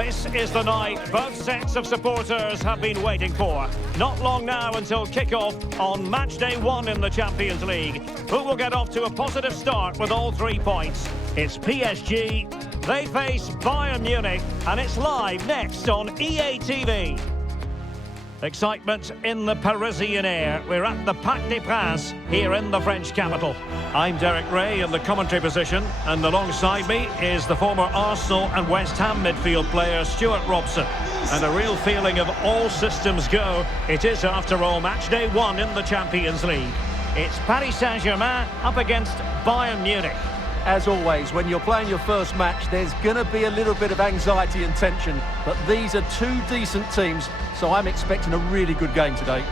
This is the night both sets of supporters have been waiting for. Not long now until kick-off on match day 1 in the Champions League. Who will get off to a positive start with all 3 points? It's PSG, they face Bayern Munich, and it's live next on EA TV. Excitement in the Parisian air. We're at the Parc des Princes here in the French capital. I'm Derek Ray in the commentary position, and alongside me is the former Arsenal and West Ham midfield player Stuart Robson. And a real feeling of all systems go. It is, after all, match day 1 in the Champions League. It's Paris Saint-Germain up against Bayern Munich. As always, when you're playing your first match, there's going to be a little bit of anxiety and tension. But these are 2 decent teams, so I'm expecting a really good game today.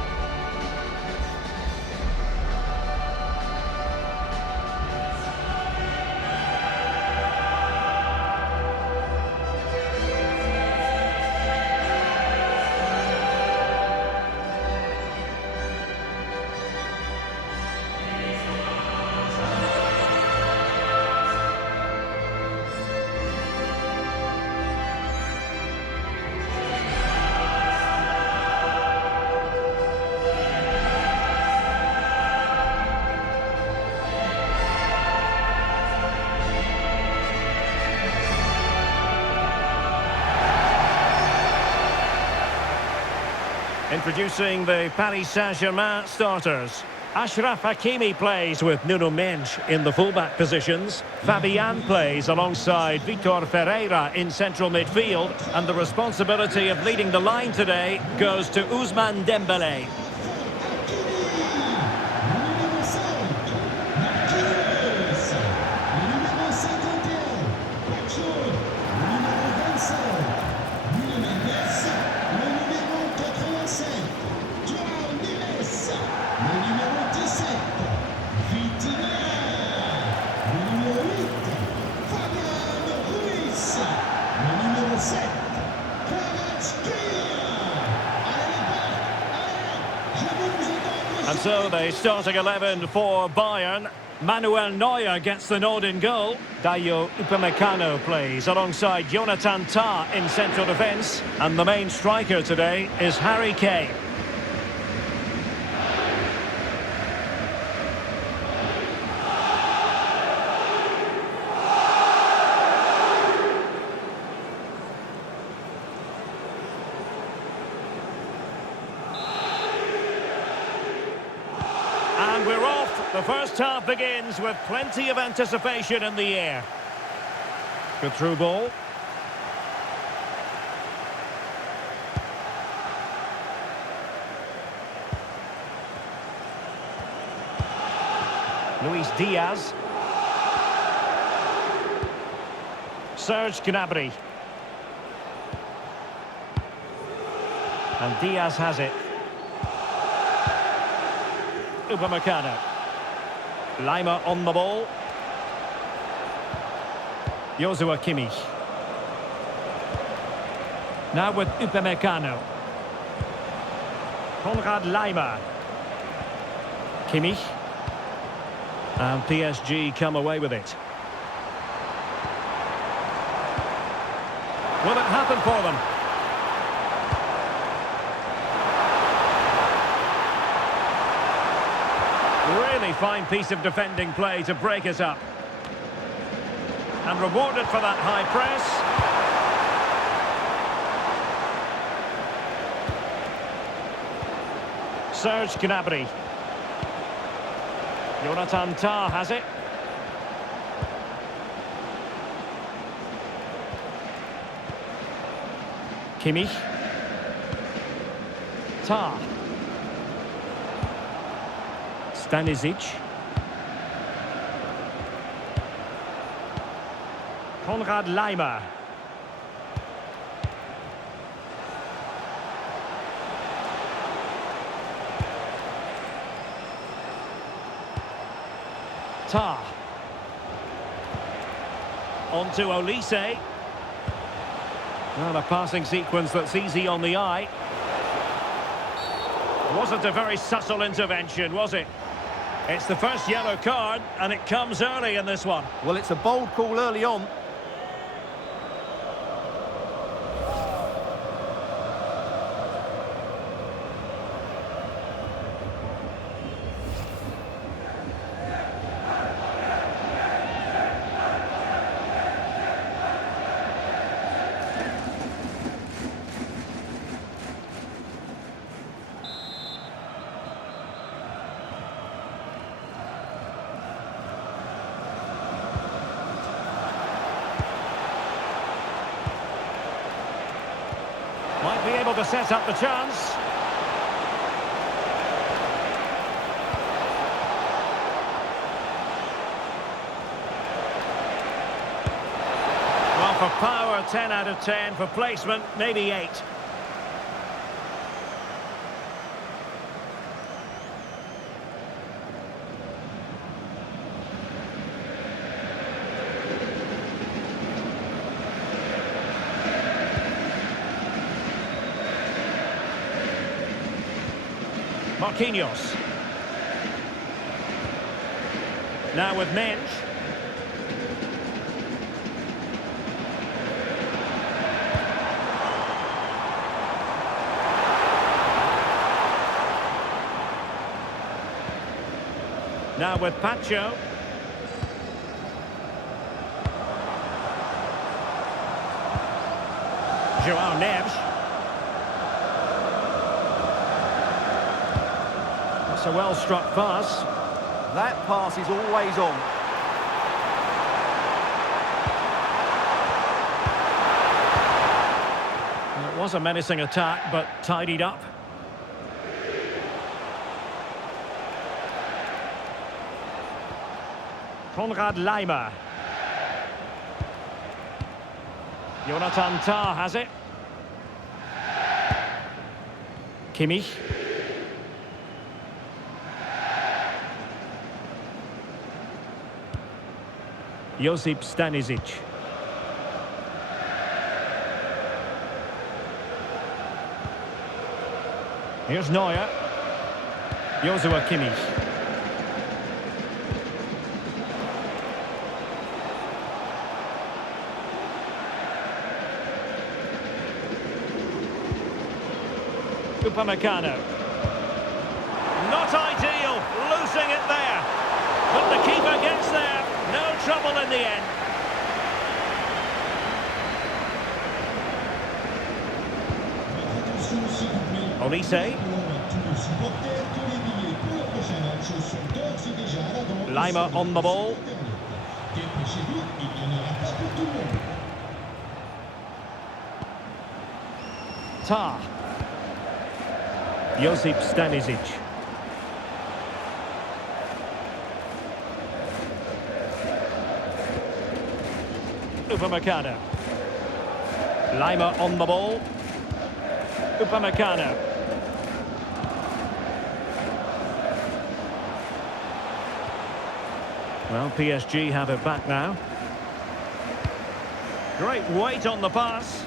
Introducing the Paris Saint-Germain starters. Achraf Hakimi plays with Nuno Mendes in the fullback positions. Fabian plays alongside Vitor Ferreira in central midfield. And the responsibility of leading the line today goes to Ousmane Dembélé. And so the starting 11 for Bayern. Manuel Neuer gets the nod in goal. Dayot Upamecano plays alongside Jonathan Tah in central defence. And the main striker today is Harry Kane. And we're off. The first half begins with plenty of anticipation in the air. Good through ball. Luis Diaz. Serge Gnabry. And Diaz has it. Upamecano. Lima on the ball. Joshua Kimmich. Now with Upamecano. Konrad Lima. Kimmich. And PSG come away with it. Will it happen for them? Really fine piece of defending play to break it up. And rewarded for that high press. Serge Gnabry. Jonathan Tah has it. Kimmich. Tah. Stanisic. Konrad Lima. Tah. On to Olise. Well, a passing sequence that's easy on the eye. Wasn't a very subtle intervention, was it? It's the first yellow card, and it comes early in this one. Well, it's a bold call early on. able to set up the chance. Well, for power, 10 out of 10. For placement, maybe 8. Marquinhos. Now with Mensch. Now with Pacho. João Neves. That's a well-struck pass. That pass is always on. Well, it was a menacing attack, but tidied up. Konrad Laimer. Jonathan Tah has it. Kimmich. Josip Stanisic. Here's Neuer. Joshua Kimmich. Upamecano. Not ideal, losing it there. But the keeper gets there. No trouble in the end. Olise. Laimer on the ball. Tah. Josip Stanisic. Upamecano. Laimer on the ball. Upamecano. Well, PSG have it back now. Great weight on the pass.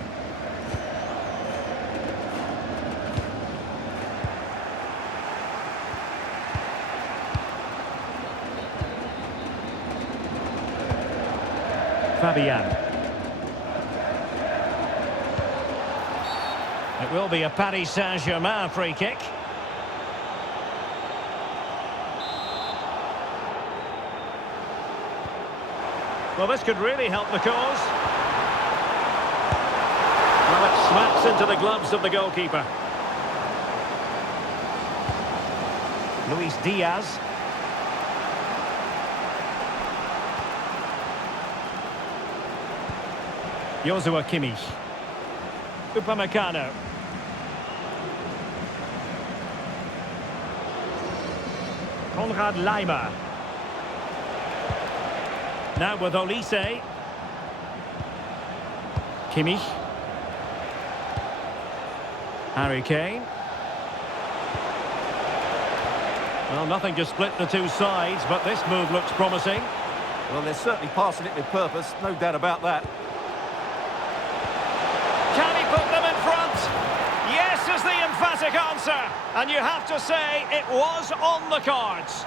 Fabian. It will be a Paris Saint-Germain free kick. Well, this could really help the cause. Well, it smacks into the gloves of the goalkeeper. Luis Diaz. Joshua Kimmich. Upamecano. Konrad Laimer. Now with Olise. Kimmich. Harry Kane. Well, nothing to split the two sides, but this move looks promising. Well, they're certainly passing it with purpose, no doubt about that. Can he put them in front? Yes is the emphatic answer. And you have to say it was on the cards.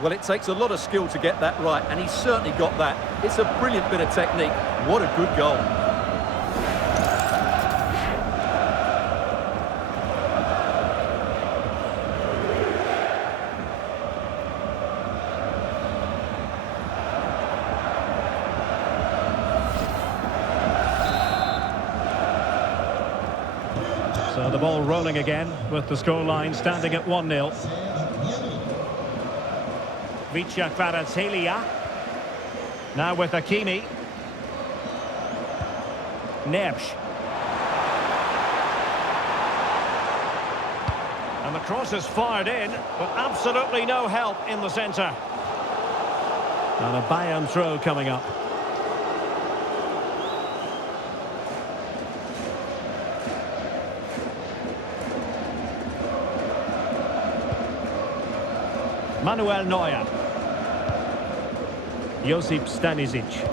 Well, it takes a lot of skill to get that right, and he's certainly got that. It's a brilliant bit of technique. What a good goal. So the ball rolling again with the scoreline standing at 1-0. Vicha Kvaratskhelia. Now with Hakimi. Nebsch. And the cross is fired in, but absolutely no help in the centre. And a Bayern throw coming up. Manuel Neuer. Josip Stanisic.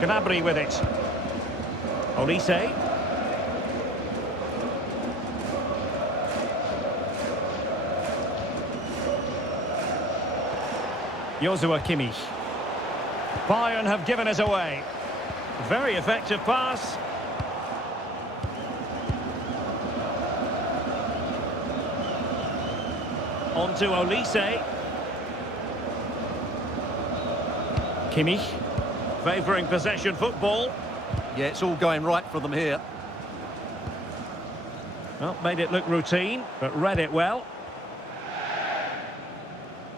Gnabry with it. Olise. Joshua Kimmich. Bayern have given it away. Very effective pass. On to Olise. Kimmich. Favouring possession football. Yeah, it's all going right for them here. Well, made it look routine, but read it well.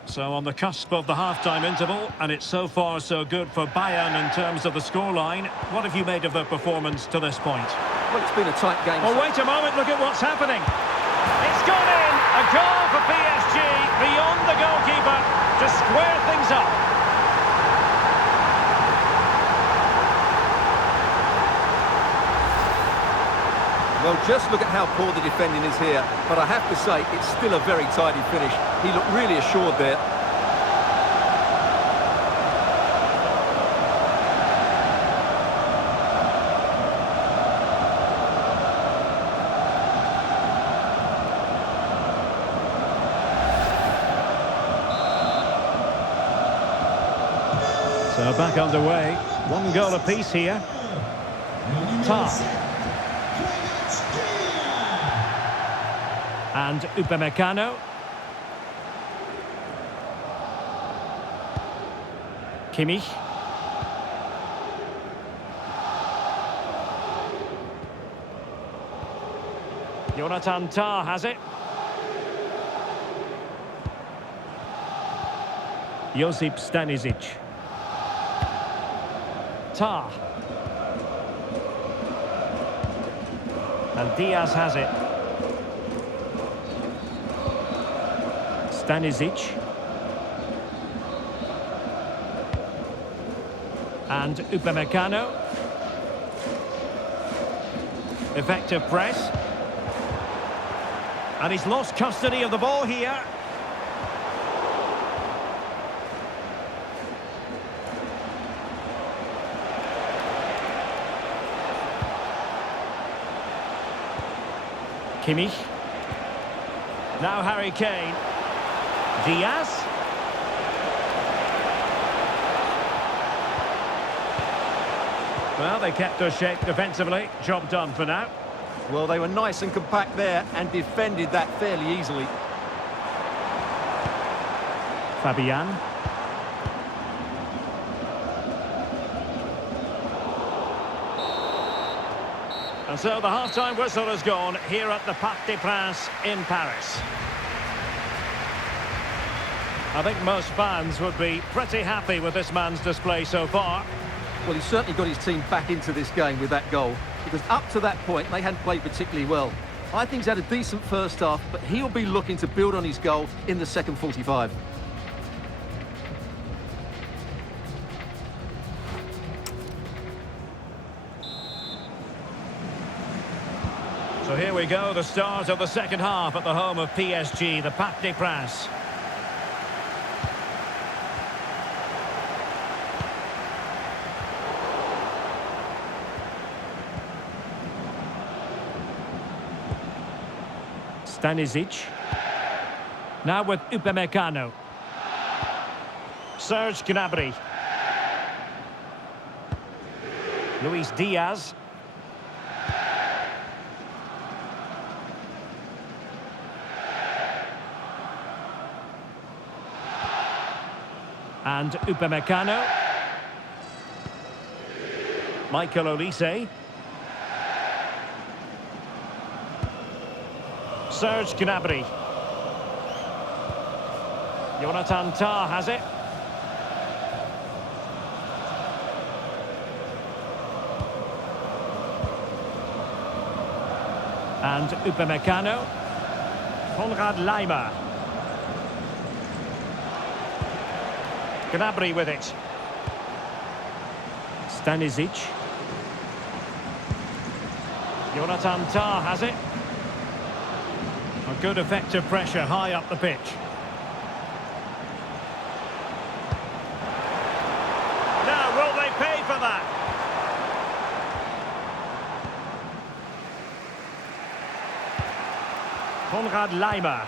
So on the cusp of the half-time interval, and it's so far so good for Bayern in terms of the scoreline. What have you made of their performance to this point? Well, it's been a tight game. Oh, wait a moment, look at what's happening. It's gone in! A goal for PSG, beyond the goalkeeper, to square things up. Well, just look at how poor the defending is here. But I have to say, it's still a very tidy finish. He looked really assured there. So back underway. One goal apiece here. Tar. And Upamecano. Kimmich. Jonathan Tah has it. Josip Stanisic. Tah. And Diaz has it. Stanisic. And Upamecano. Effective press. And he's lost custody of the ball here. Kimmich. Now Harry Kane. Diaz. Well, they kept their shape defensively. Job done for now. Well, they were nice and compact there and defended that fairly easily. Fabian. And so the half-time whistle has gone here at the Parc des Princes in Paris. I think most fans would be pretty happy with this man's display so far. Well, he's certainly got his team back into this game with that goal, because up to that point, they hadn't played particularly well. I think he's had a decent first half, but he'll be looking to build on his goal in the second 45. So here we go, the start of the second half at the home of PSG, the Parc des Princes. Stanisic. Now with Upamecano. Serge Gnabry. Luis Diaz. And Upamecano. Michael Olise. Serge Gnabry. Jonathan Tah has it. And Upamecano. Konrad Laimer. Gnabry with it. Stanisic. Jonathan Tah has it. A good effective pressure high up the pitch. Now, will they pay for that? Konrad Laimer.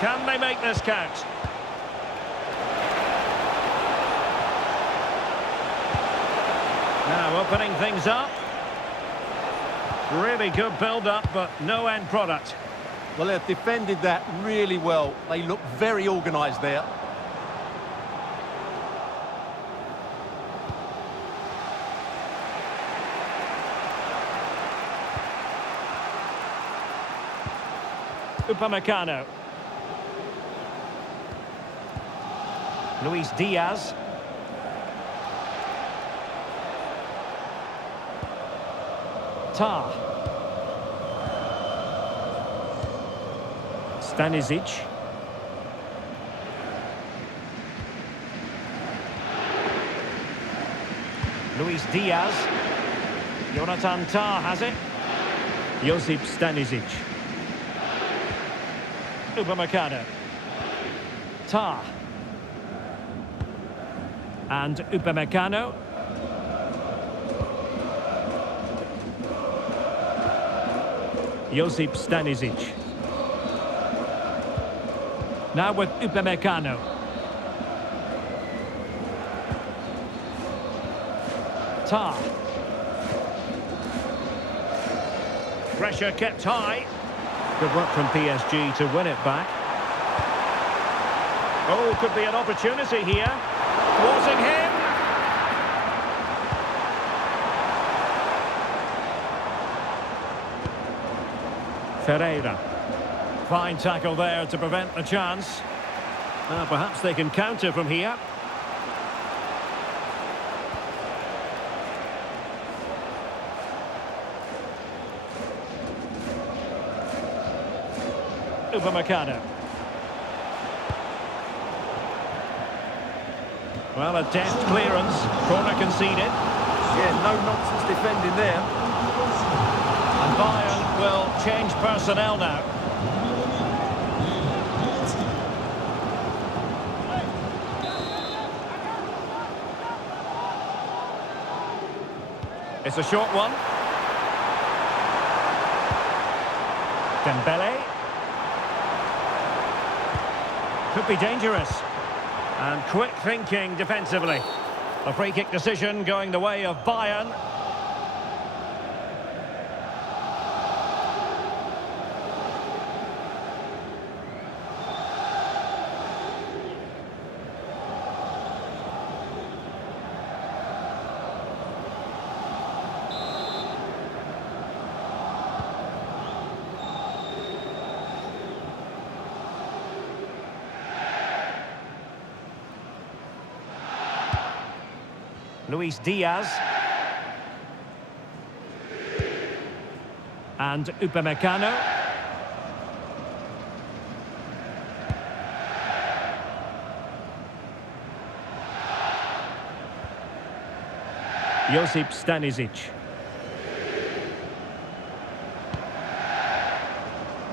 Can they make this count? Now opening things up. Really good build-up, but no end product. Well, they've defended that really well. They look very organised there. Upamecano. Luis Diaz. Tah. Stanisic. Luis Diaz. Jonathan Tah has it. Josip Stanisic. Upamecano. Tah. And Upamecano. Josip Stanisic. Now with Upamecano. Tah. Pressure kept high. Good work from PSG to win it back. Oh, could be an opportunity here. Forcing him. Ferreira. Fine tackle there to prevent the chance. Perhaps they can counter from here. Upamecano. Well, a deft clearance. Corner conceded. Yeah, no nonsense defending there. And Bayern will change personnel now. It's a short one. Dembele. Could be dangerous. And quick thinking defensively. A free kick decision going the way of Bayern. Luis Diaz. And Upamecano. Josip Stanisic.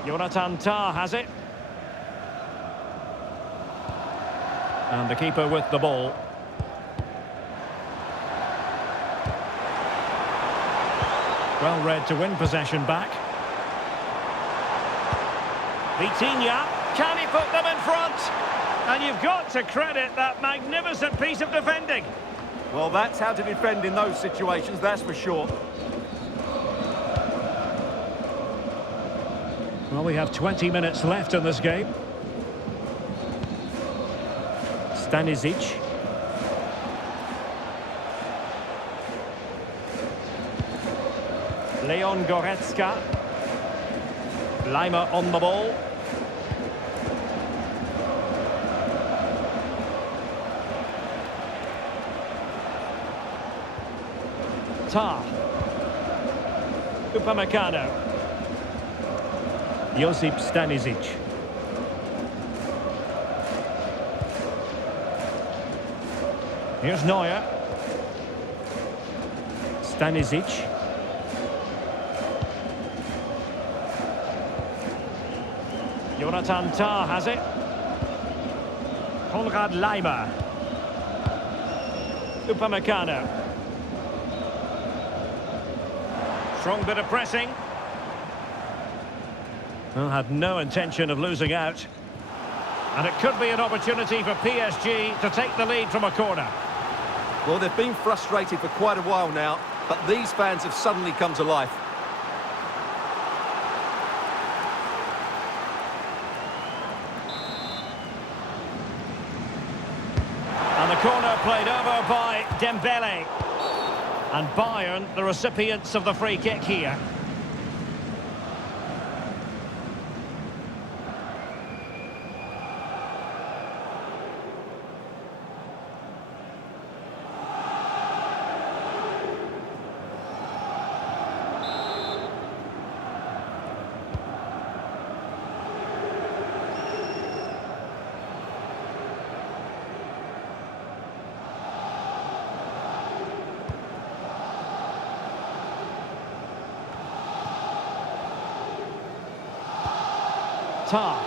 Jonathan Tah has it. And the keeper with the ball. Well read to win possession back. Vitinha, can he put them in front? And you've got to credit that magnificent piece of defending. Well, that's how to defend in those situations, that's for sure. Well, we have 20 minutes left in this game. Stanisic. Leon Goretzka. Laimer on the ball. Tar. Upamecano. Josip Stanisic. Here's Neuer. Stanisic. Jonathan Tah has it. Konrad Laimer. Upamecano. Strong bit of pressing. Well, had no intention of losing out. And it could be an opportunity for PSG to take the lead from a corner. Well, they've been frustrated for quite a while now, but these fans have suddenly come to life. And the corner played over by Dembele. And Bayern, the recipients of the free kick here. Tar.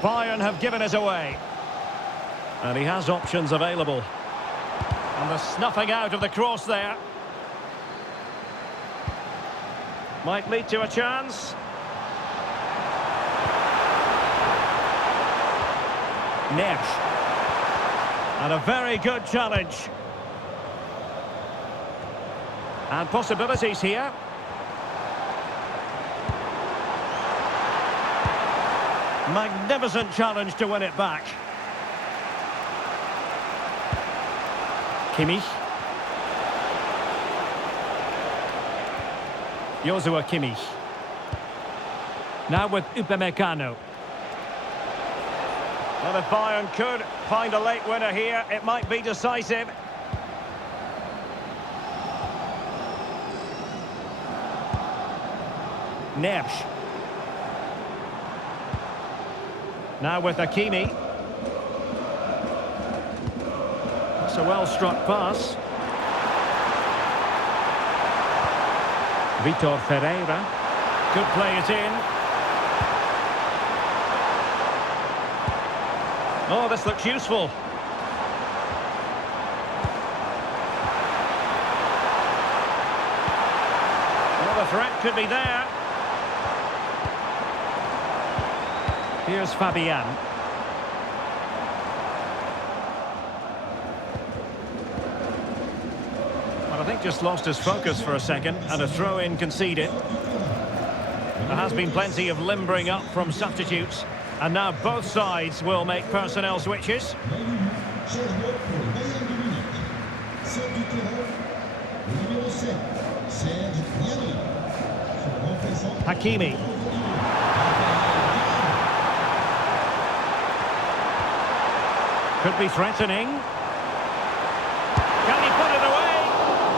Bayern have given it away. And he has options available. And the snuffing out of the cross there. Might lead to a chance. Nesh. And a very good challenge. And possibilities here. Magnificent challenge to win it back. Kimmich. Joshua Kimmich. Now with Upamecano. Well, if Bayern could find a late winner here, it might be decisive. Nesh. Now with Hakimi. That's a well-struck pass. Vitor Ferreira. Could play it in. Oh, this looks useful. Well, the threat could be there. Here's Fabian. Well, I think just lost his focus for a second, and a throw-in conceded. There has been plenty of limbering up from substitutes. And now both sides will make personnel switches. Hakimi. Could be threatening. Can he put it away?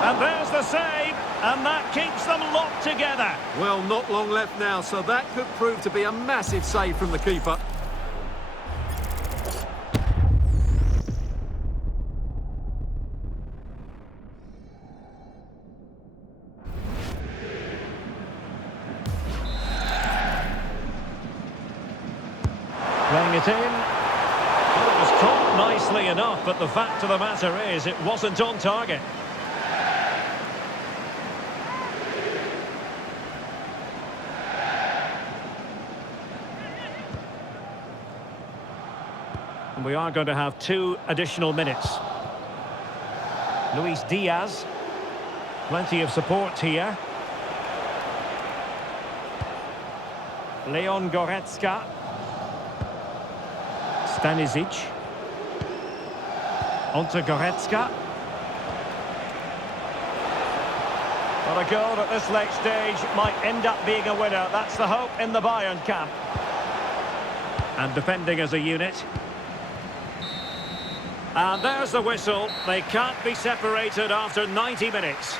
And there's the save. And that keeps them locked together. Well, not long left now, so that could prove to be a massive save from the keeper. Playing it in. Well, it was caught nicely enough, but the fact of the matter is it wasn't on target. And we are going to have 2 additional minutes. Luis Diaz. Plenty of support here. Leon Goretzka. Stanisic. Onto Goretzka. Well, a goal at this late stage might end up being a winner. That's the hope in the Bayern camp. And defending as a unit. And there's the whistle. They can't be separated after 90 minutes.